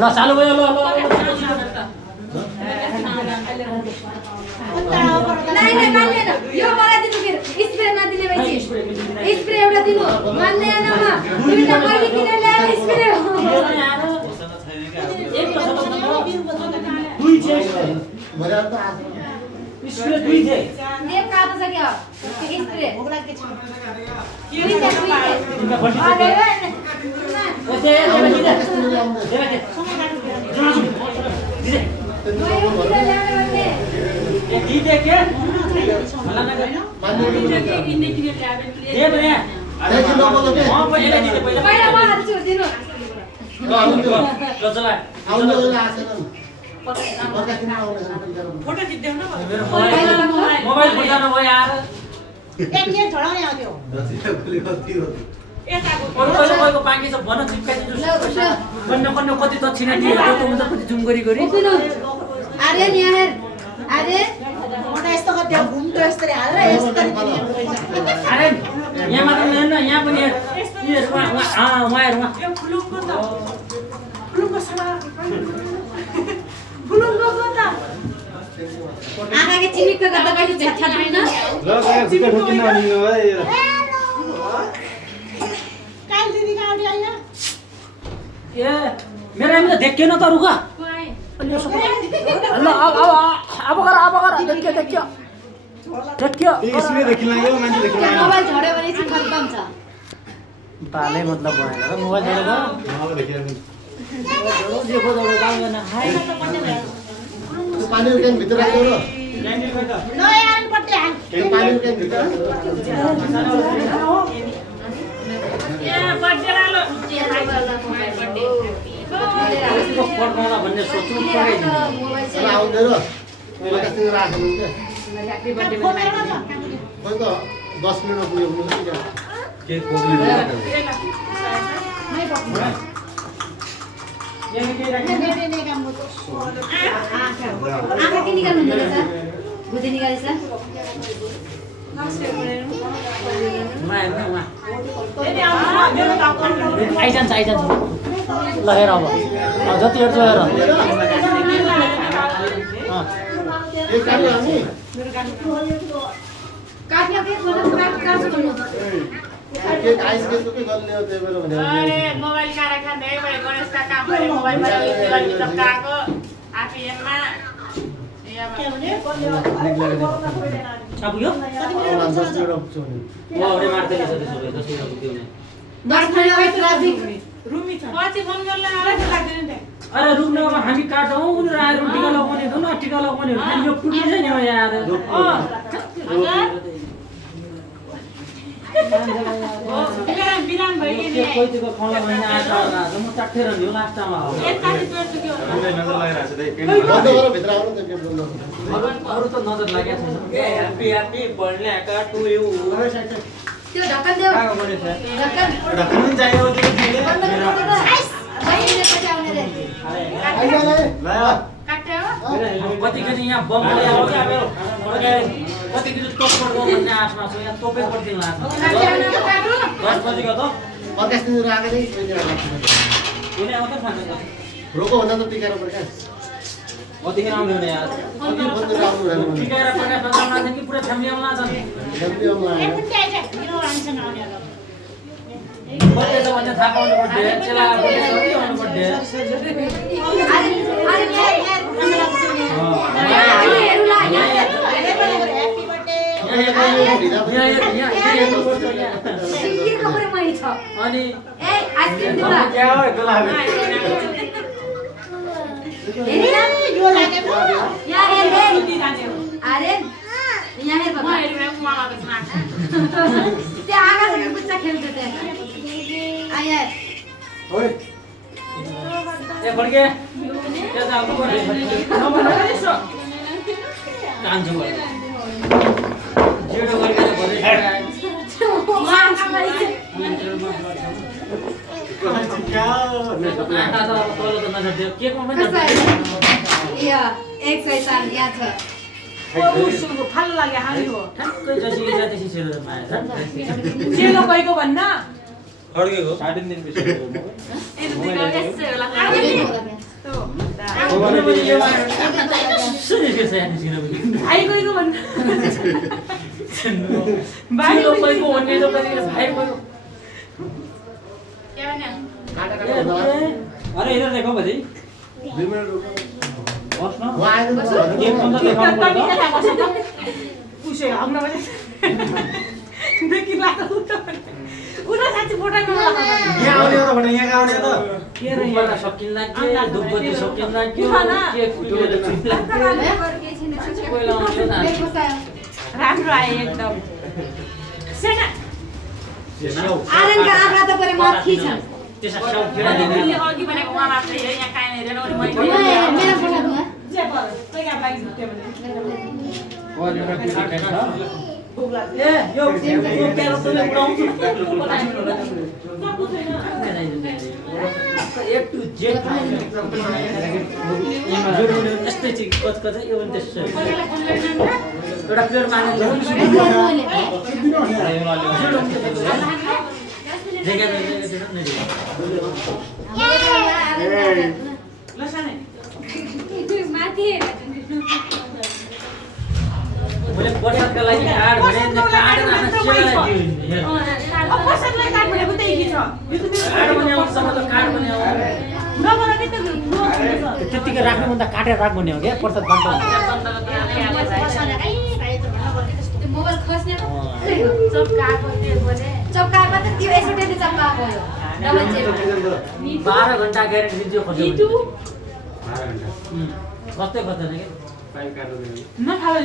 ल चालु भयो ल नहीं मान्दैन यो मलाई दिनु के स्प्रे नदिने भएछि स्प्रे एउटा दिनु मान्दैन म दुईटा मैले किन ल्याए स्प्रे हो एक दुई छ मजा त स्प्रे दुई छ नेम काट्छ के हो स्प्रे ओकरा के छ दुईटा ओते ये दीदे के मला ना मान्नु दे बे देखि लोगो त के म पहिले दीदे पहिला म हाल्छु दिनु ल आउनु ल चला आउनु आछन् पक्का किन आउने फोटो खिच्देऊ न मेरो मोबाइल फुटाउनु भयो यार एक मिनेट झडाउने आउँथ्यो यताको कोहीको पाकी छ भन चिपकाइदिनु कन्न कति दक्षिणा दिए त्यो त म त कति जुम गरी अरे यहाँ हेर अरे म त यस्तो गर्थ्यो घुम्थ्यो यसरी हालेर यसरी अरे यहाँ मात्र हेर्न यहाँ पनि हेर वहाँ हेर वहाँ यो फुलुङको त फुलुङको सला फुलुङको त आँखा के चिमिक्क गर्दा कहिले छ्याछ्या छैन काल दिदी का आउडी आइना ए मेरो हामी त देख्यो न त रुका ल अब गर देखियो इसमें देखिला यो मान्छे देखिला मोबाइल झड्यो भने चाहिँ खत्तम छ ताले मतलब भएन र मोबाइल झरेको मामा देखिला देखो दौडो गाउँदैन त्यो पानी क्यान भित्र राख्यो र ल यार पट्टे हाल त्यो पानी क्यान भित्र कसको पड्काउला भन्ने सोच्नु परेन ल आउँदै र पक्का राख्नु के खोइ त 10 मिनेट पुग्यो भने के कोब्ली नेने काम गर्छ आँखा के निकाल्नु हुँदो रहेछ बुद्धि निकालेछ आइजान्छ ल हेर अब जति हेर्छ हेर एक काम हामी काट्न के बोल्नु काट्छ भन्नु केक आइस केक के गल्ले हो त्यो बेला भने अरे मोबाइल कारा खाँदै भयो गणेशका काम गरे मोबाइलबाट गर्नु त काको आफै हेर्मा के भने अब यो 10 मिनेट पुग्छ भने ओ अरे मार्दै छ त्यसो भए 10 मिनेट पुग्यो भने 10 मिनेटको ट्राफिक रुमी छ पछि फोन गर्ला आला लाग्दैन नि अरे रुक्नमा हामी काटौँ उनीहरू आएर टिका लगाउने हो न टिका लगाउने हो यो पुग्छ नि हो यार बिरान भइदिने कोही दिको फला महिना आएर म चट्टेर नि लास्टमा हो एकताली पेट के हो नजर लगाइराछ दे बन्द गरेर भित्र आउनु त गेट बन्द अरु त नजर लागेको छैन ह्यापी बर्थडे का टु यु त्यो ढक्कन देऊ ढक्कन ढक्कन चाहियो त्यो बन्द गर्नु त 10 मिनेट पछि आउने रे ल काट्यो कतिखेर यहाँ बम कतिखेर टोप पड्को भन्ने आशमा छ यहाँ तोपै पर्दैन आशमा 10 बजेको त पक्का दिन राखेर नै फेरि राख्नु कुनै आउँछ खान्छ त रोको भन्दा त टिकेर पर्छ कतिखेर आउने भने यार कति बन्द आउनु भएन भने टिकाएर प्रकाश बजाउन आछन् कि पुरै फ्यामिली आउन आछन् जल्दी आउनु ए आयो कुन चाहिँ आइछ यो आउँछन् आउने होला बर्थडे छ भने थाहा पाउनु पर्छ चेला बर्थडे छ कि आउनु पर्छ ह्यापी बर्थडे के खबर मैले छ अनि ए आइसक्रिम दिला क्या हो तला यो लागेको यहाँ हेर हेर अरे यहाँ हेर बाबा त्यो आकाशको बुच्चा खेल्छ त्यहाँ आया ओइ ए फड्के त्यो त आउनु पर्छ कान्छो भयो जेडो गरेर भरे क्या आटा त अब तल त नझर्दियो केकमा पनि कसै झर्दियो। या 104 यहाँ छ सुको फाल लाग्यो हामी हो ठ्याक्कै जति जति सेलो माया छ चेलो गएको भन्न अड्केको 3.5 दिन पछि यस्तो होला आउने होला भने यो सुनिसकेछ यहाँ निस्किन पनि भाइ गएको भन्नु भाइ लोकैको भन्ने त कति भाइ गयो के भन्यो अरे इधर देखो बजी 2 मिनट रुको बस न वो आएर एक बन्द देखाउनु पर्छ उसै हाम्रो पनि देखि लाग्छ उता साथी फोटाको यहाँ आउने हो त भने यहाँ आउने हो त के रे यहाँ सकिँला के दुबती सकिँला के के पिलेर छिप्ला पहिला आउँथ्यो न राम्रो आयो एकदम सेना आर्यनका आँखा त परे माथि छ त्यसमा साउ फेर उसले अघि भनेको उहाँ मात्रै हेरे यहाँ काहीँ हेरेन भने मैले मेरो पठाउनु है जे पर तै यहाँ बाइक त्यो भने ए यो क्यारो त उडाउँछु ए टु जेड यस्तै चाहिँ कच यो पनि त्यस्तो एउटा प्लेयर मानेको ल सानै माथि मैले प्रसादका लागि कार्ड भने कार्ड अब कसैलाई काट भनेको त्यही के छ यो त मेरो कार्ड बनाउँछसम्म त कार्ड बनाऊ नगर नि त त्यतिकै राख्नुभन्दा काटेर राख भन्ने हो क्या प्रसाद बान्ट मोबाइल खस्ने चप्काएको त्यो बोले चप्काएको त त्यो यसोटे चप्काएको हो डबल चेक 12 घण्टा ग्यारेन्टी दिन्छु खस्यो घण्टा कस्तै खस्दैन कि पाइप काट्नु नखाला